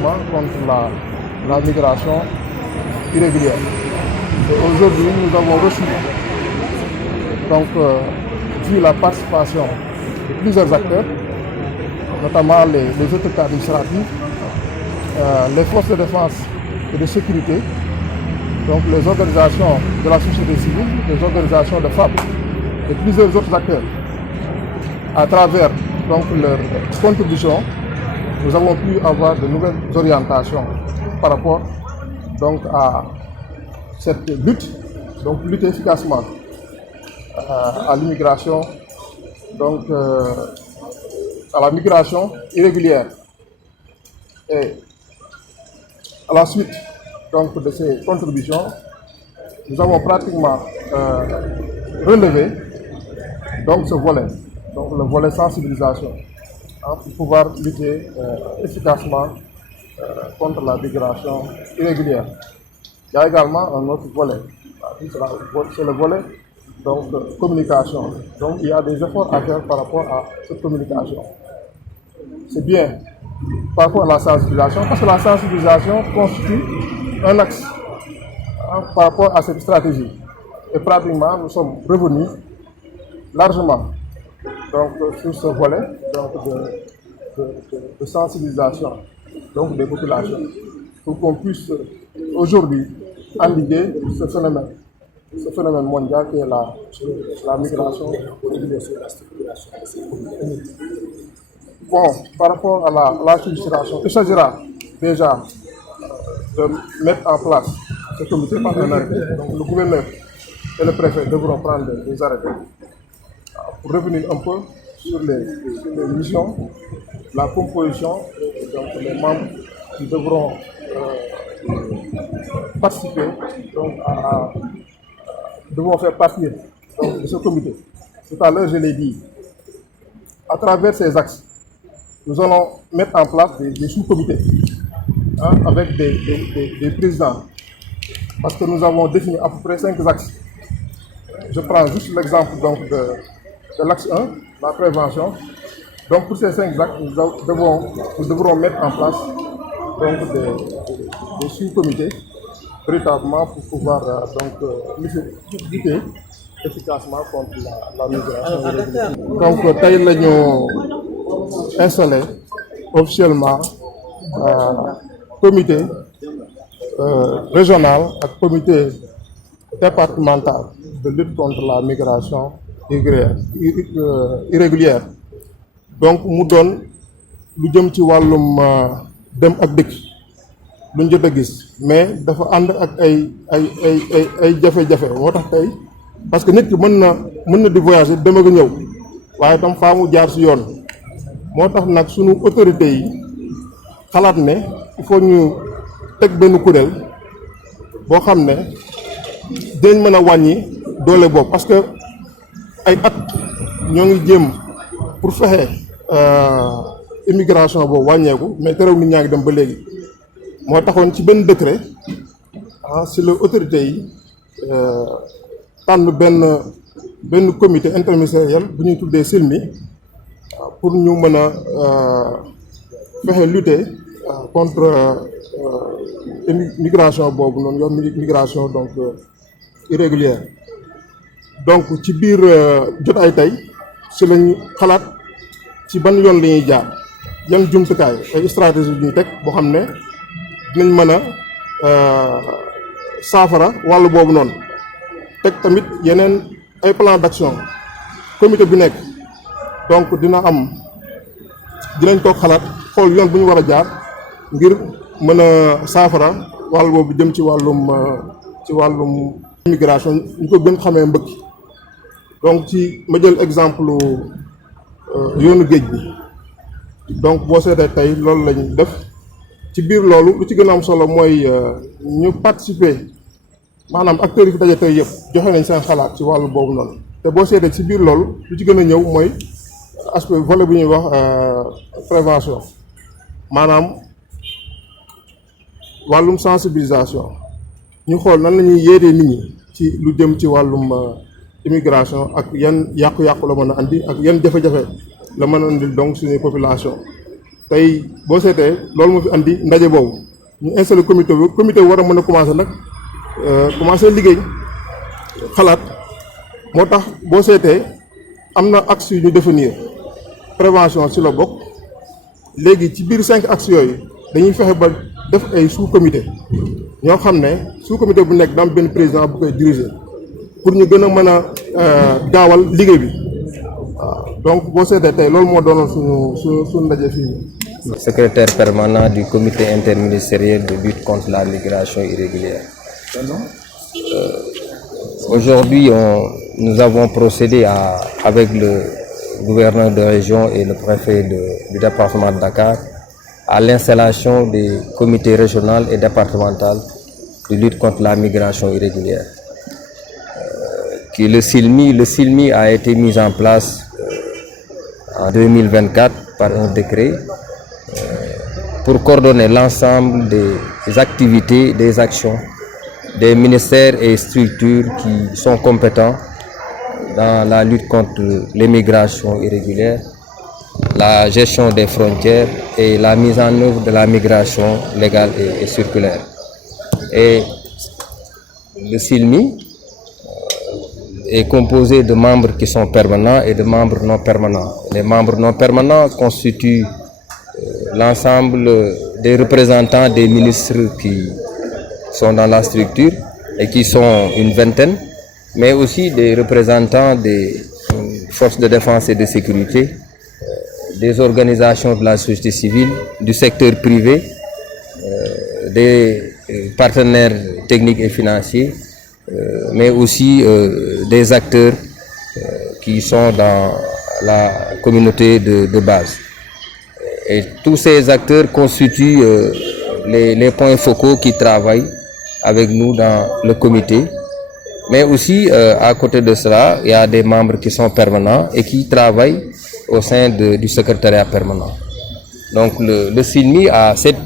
efficacement contre la migration irrégulière. Et aujourd'hui, nous avons reçu, donc, vu la participation de plusieurs acteurs, notamment les autorités administratives, les forces de défense et de sécurité, donc les organisations de la société civile, les organisations de femmes et plusieurs autres acteurs. À travers donc leur contribution, nous avons pu avoir de nouvelles orientations par rapport donc à cette lutte, donc lutter efficacement à l'immigration, donc à la migration irrégulière. Et à la suite donc de ces contributions, nous avons pratiquement relevé donc ce volet, donc le volet sensibilisation, pour pouvoir lutter efficacement contre la migration irrégulière. Il y a également un autre volet, c'est le volet donc communication. Donc il y a des efforts à faire par rapport à cette communication. C'est bien par rapport à la sensibilisation, parce que la sensibilisation constitue un axe par rapport à cette stratégie. Et pratiquement, nous sommes revenus largement donc, sur ce volet donc, de sensibilisation donc, des populations, pour qu'on puisse aujourd'hui endiguer ce phénomène mondial qui est la migration. Bon, par rapport à la structuration, il s'agira déjà de mettre en place ce comité par un arrêté. Donc le gouverneur et le préfet devront prendre des arrêtés pour revenir un peu sur les missions, la composition, donc les membres qui devront participer, donc devront faire partie donc, de ce comité. Tout à l'heure, je l'ai dit, à travers ces axes, nous allons mettre en place des sous-comités avec des présidents, parce que nous avons défini à peu près 5 axes. Je prends juste l'exemple donc de l'axe 1, la prévention. Donc pour ces 5 axes, nous devrons mettre en place donc, des sous-comités véritablement pour pouvoir lutter efficacement contre la migration. Donc tey la ñu installé officiellement comité régional et comité départemental de lutte contre la migration irrégulière. Donc mu doon lu jëm ci wàllum dem ak dëkk lu ñu jot a gis, mais dafa ànd ak ay jafe-jafe moo tax tey parce que nit ki mën na di voyager dem ak ñëw waaye tam faa mu jaar si yoon. moo tax nag sunu autorités yi xalaat ne il faut ñu teg benn kuréel boo xam ne dinañ mën a wàññi doole boobu, parce que ay at ñoo ngi jéem pour fexe immigration boobu wàññeeku, mais terew nit ñaa ngi dem ba léegi. moo taxoon ci benn décret si la autorités yi tànn benn comité interministériel bu ñuy tuddee SILMI pour ñu mën a fexe lutter contre migration boobu noonu yow migration donc irrégulière. Donc ci biir jotaay tey si lañu xalaat ci ban yoon la ñuy jaar, yan jumtukaay ay stratégie bi ñuy teg boo xam ne dinañ mën a saafara wàllu boobu noonu. teg tamit yeneen ay plan d'action. Comité bu nekk donc dinañ toog xalaat xool yoon bu ñu war a jaar ngir mën a saafara wàll boobu jëm ci wàllum immigration ñu ko gën xamee mbëkk. donc ci ma jël exemple yoonu géej bi, donc boo seetee tey loolu lañ def. ci biir loolu lu ci gën a am solo mooy ñu participer, maanaam acteurs yi fi daje tey yëpp joxe nañ seen xalaat ci wàllu boobu noonu. te boo seetee ci biir loolu lu ci gën a ñëw mooy aspect volet bu ñuy wax prévention, maanaam wàllum sensibilisation. ñu xool nan la ñuy yéetee nit ñi ci lu jëm ci wàllum immigration ak yan yàqu-yàqu la mën a andi ak yan jafe-jafe la mën a andi donc suñuy population. tey boo seetee loolu moo fi andi ndaje boobu ñu installé comité bi comité bi war a mën a commencé nag commencé liggéey xalaat moo tax boo seetee am na axes yu ñu définir prévention ci la bokk léegi ci biir 5 axes yooyu dañuy fexe ba def ay sous comité ñoo xam ne sous comité bu nekk daam benn président bu koy diriger pour ñu gën a mën a gaawal liggéey bi waaw donc boo seetee tey loolu moo doonoon suñu ndaje fii. Secrétaire permanent du comité interministériel de lutte contre la migration irrégulière. Aujourd'hui, nous avons procédé avec le gouverneur de région et le préfet du département de Dakar à l'installation des comités régionaux et départementaux de lutte contre la migration irrégulière. Le SILMI a été mis en place en 2024 par un décret pour coordonner l'ensemble des activités, des actions des ministères et structures qui sont compétents dans la lutte contre l'immigration irrégulière, la gestion des frontières et la mise en œuvre de la migration légale et circulaire. Et le SILMI est composé de membres qui sont permanents et de membres non permanents. Les membres non permanents constituent l'ensemble des représentants des ministres qui sont dans la structure et qui sont une vingtaine, mais aussi des représentants des forces de défense et de sécurité, des organisations de la société civile, du secteur privé, des partenaires techniques et financiers, mais aussi des acteurs qui sont dans la communauté de base. Et tous ces acteurs constituent les points focaux qui travaillent avec nous dans le comité. Mais aussi, à côté de cela, il y a des membres qui sont permanents et qui travaillent au sein du secrétariat permanent. Donc le SILMI a cette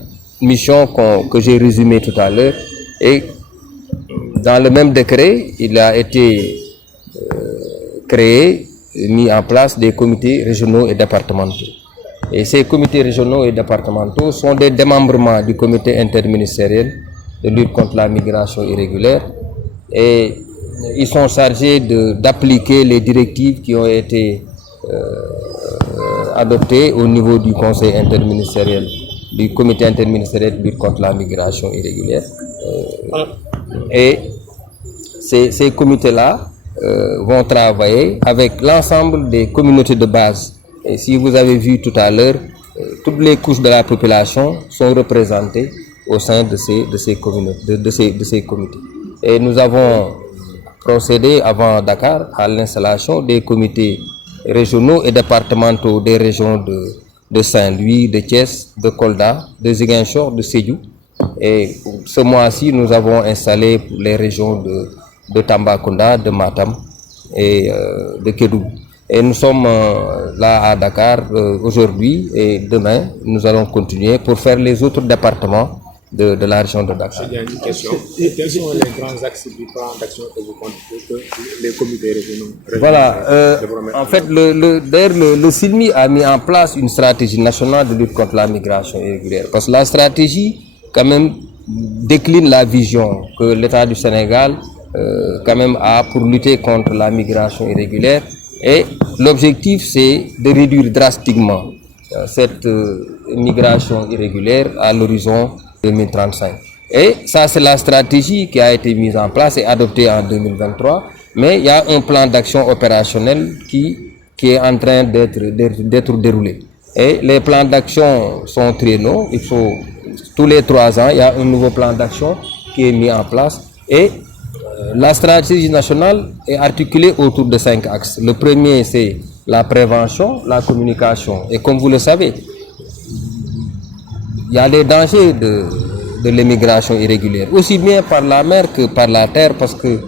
mission que j'ai résumée tout à l'heure, et dans le même décret, il a été créé, mis en place des comités régionaux et départementaux. Et ces comités régionaux et départementaux sont des démembrements du comité interministériel de lutte contre la migration irrégulière, et ils sont chargés d'appliquer les directives qui ont été adoptées au niveau du conseil interministériel, du comité interministériel de lutte contre la migration irrégulière. Et ces comités-là vont travailler avec l'ensemble des communautés de base. Et si vous avez vu tout à l'heure, toutes les couches de la population sont représentées au sein de ces comités. Et nous avons procédé avant Dakar à l'installation des comités régionaux et départementaux des régions de Saint-Louis, de Thiès, de Kolda, de Ziguinchor, de Sédhiou. Et ce mois-ci, nous avons installé les régions de Tambacounda, de Matam et de Kédougou. Et nous sommes là à Dakar aujourd'hui, et demain, nous allons continuer pour faire les autres départements de la région de Dakar. Il y a une question. Quels sont les grands axes du plan d'action que vous comptez que les comités régionaux? Voilà, en fait, le SILMI a mis en place une stratégie nationale de lutte contre la migration irrégulière. Parce que la stratégie, quand même, décline la vision que l'État du Sénégal, quand même, a pour lutter contre la migration irrégulière. Et l'objectif, c'est de réduire drastiquement cette migration irrégulière à l'horizon 2035. Et ça, c'est la stratégie qui a été mise en place et adoptée en 2023. Mais il y a un plan d'action opérationnel qui est en train d'être déroulé. Et les plans d'action sont triennaux. Il faut, tous les 3 ans, il y a un nouveau plan d'action qui est mis en place. Et la stratégie nationale est articulée autour de 5 axes. Le premier, c'est la prévention, la communication. Et comme vous le savez, il y a les dangers de l'immigration irrégulière, aussi bien par la mer que par la terre, parce que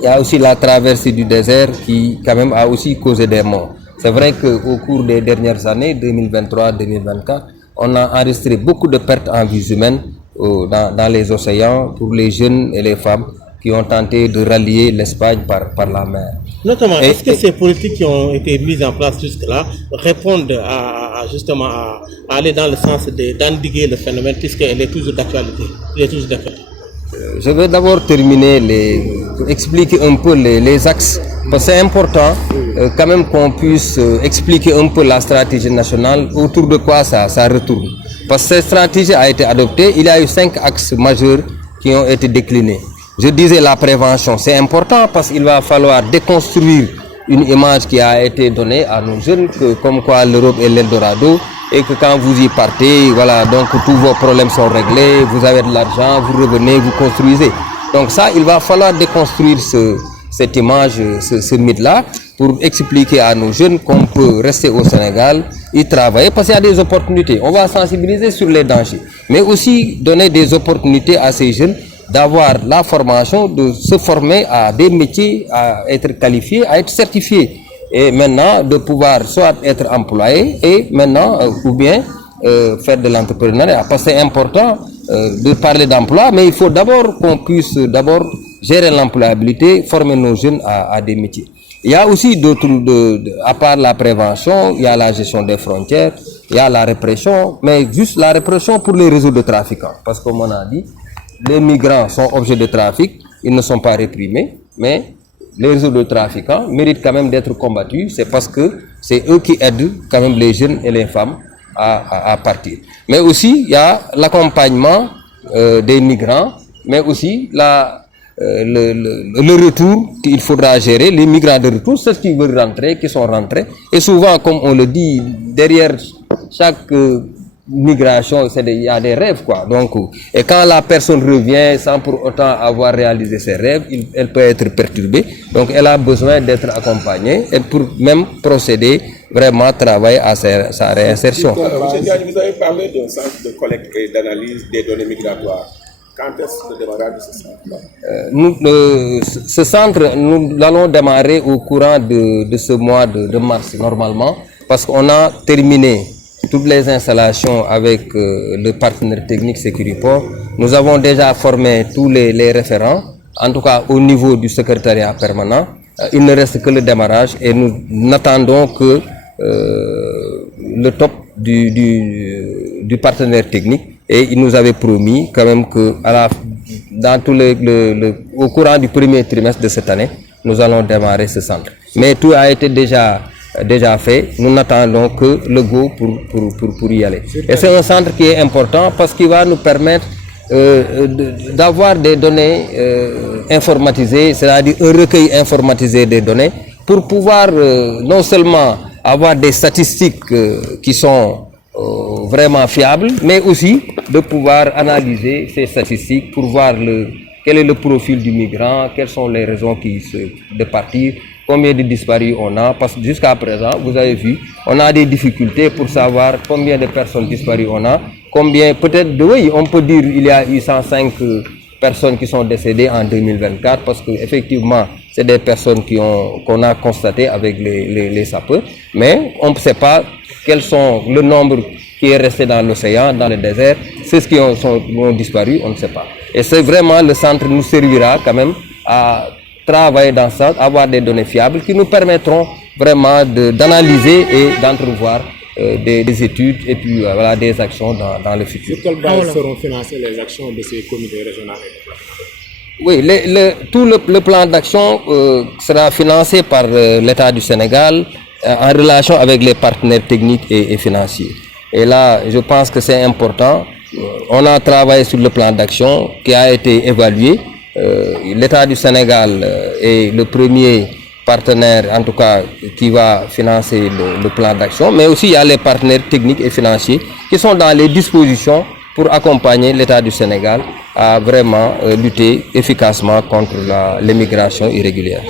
il y a aussi la traversée du désert qui quand même a aussi causé des morts. C'est vrai qu'au cours des dernières années, 2023-2024, on a enregistré beaucoup de pertes en vies humaines dans les océans pour les jeunes et les femmes qui ont tenté de rallier l'Espagne par la mer. Notamment, est-ce que ces politiques qui ont été mises en place jusque-là répondent justement à aller dans le sens d'endiguer le phénomène puisqu'elle est toujours d'actualité? Je vais d'abord expliquer un peu les axes, parce que c'est important quand même qu'on puisse expliquer un peu la stratégie nationale, autour de quoi ça retourne. Parce que cette stratégie a été adoptée, il y a eu 5 axes majeurs qui ont été déclinés. Je disais la prévention, c'est important parce qu'il va falloir déconstruire une image qui a été donnée à nos jeunes, comme quoi l'Europe est l'Eldorado, et que quand vous y partez, voilà, donc tous vos problèmes sont réglés, vous avez de l'argent, vous revenez, vous construisez. Donc ça, il va falloir déconstruire cette image, ce mythe-là, pour expliquer à nos jeunes qu'on peut rester au Sénégal, y travailler, parce qu'il y a des opportunités. On va sensibiliser sur les dangers, mais aussi donner des opportunités à ces jeunes d'avoir la formation, de se former à des métiers, à être qualifiés, à être certifiés. Et maintenant, de pouvoir soit être employé et maintenant, ou bien faire de l'entrepreneuriat. Parce que c'est important de parler d'emploi, mais il faut d'abord qu'on puisse d'abord gérer l'employabilité, former nos jeunes à des métiers. Il y a aussi d'autres, à part la prévention, il y a la gestion des frontières, il y a la répression, mais juste la répression pour les réseaux de trafiquants. Parce que comme on a dit, les migrants sont objets de trafic, ils ne sont pas réprimés, mais les réseaux de trafiquants méritent quand même d'être combattus, c'est parce que c'est eux qui aident quand même les jeunes et les femmes à partir. Mais aussi, il y a l'accompagnement des migrants, mais aussi le retour qu'il faudra gérer, les migrants de retour, ceux qui veulent rentrer, qui sont rentrés. Et souvent, comme on le dit, derrière chaque migration, il y a des rêves, quoi. Donc, et quand la personne revient sans pour autant avoir réalisé ses rêves, elle peut être perturbée. Donc, elle a besoin d'être accompagnée et pour même procéder vraiment travailler à sa réinsertion. Alors, vous avez parlé d'un centre de collecte et d'analyse des données migratoires. Quand est-ce le démarrage de ce centre? Ce centre, nous allons démarrer au courant de ce mois de mars, normalement, parce qu'on a terminé toutes les installations avec le partenaire technique Securiport. Nous avons déjà formé tous les référents, en tout cas au niveau du secrétariat permanent. Il ne reste que le démarrage et nous n'attendons que le top du partenaire technique. Et il nous avait promis quand même que au courant du premier trimestre de cette année, nous allons démarrer ce centre. Mais tout a été déjà fait, nous n'attendons que le go pour y aller. Et c'est un centre qui est important parce qu'il va nous permettre d'avoir des données informatisées, c'est-à-dire un recueil informatisé des données, pour pouvoir non seulement avoir des statistiques qui sont vraiment fiables, mais aussi de pouvoir analyser ces statistiques pour voir quel est le profil du migrant, quelles sont les raisons de partir, combien de disparus on a, parce que jusqu'à présent, vous avez vu, on a des difficultés pour savoir combien de personnes disparues on a, combien, peut-être, oui, on peut dire qu'il y a eu 105 personnes qui sont décédées en 2024, parce qu'effectivement, c'est des personnes qu'on a constatées avec les sapeurs, mais on ne sait pas quels sont le nombre qui est resté dans l'océan, dans le désert, ceux qui ont disparu, on ne sait pas. Et c'est vraiment, le centre nous servira quand même à travailler dans ça, avoir des données fiables qui nous permettront vraiment d'analyser et d'entrevoir des études et puis voilà, des actions dans le futur. Sur quelle base seront financées les actions de ces comités régionaux et départementaux? Oui, tout le plan d'action sera financé par l'État du Sénégal en relation avec les partenaires techniques et financiers. Et là, je pense que c'est important. On a travaillé sur le plan d'action qui a été évalué. L'État du Sénégal est le premier partenaire, en tout cas, qui va financer le plan d'action. Mais aussi, il y a les partenaires techniques et financiers qui sont dans les dispositions pour accompagner l'État du Sénégal à vraiment lutter efficacement contre l'immigration irrégulière.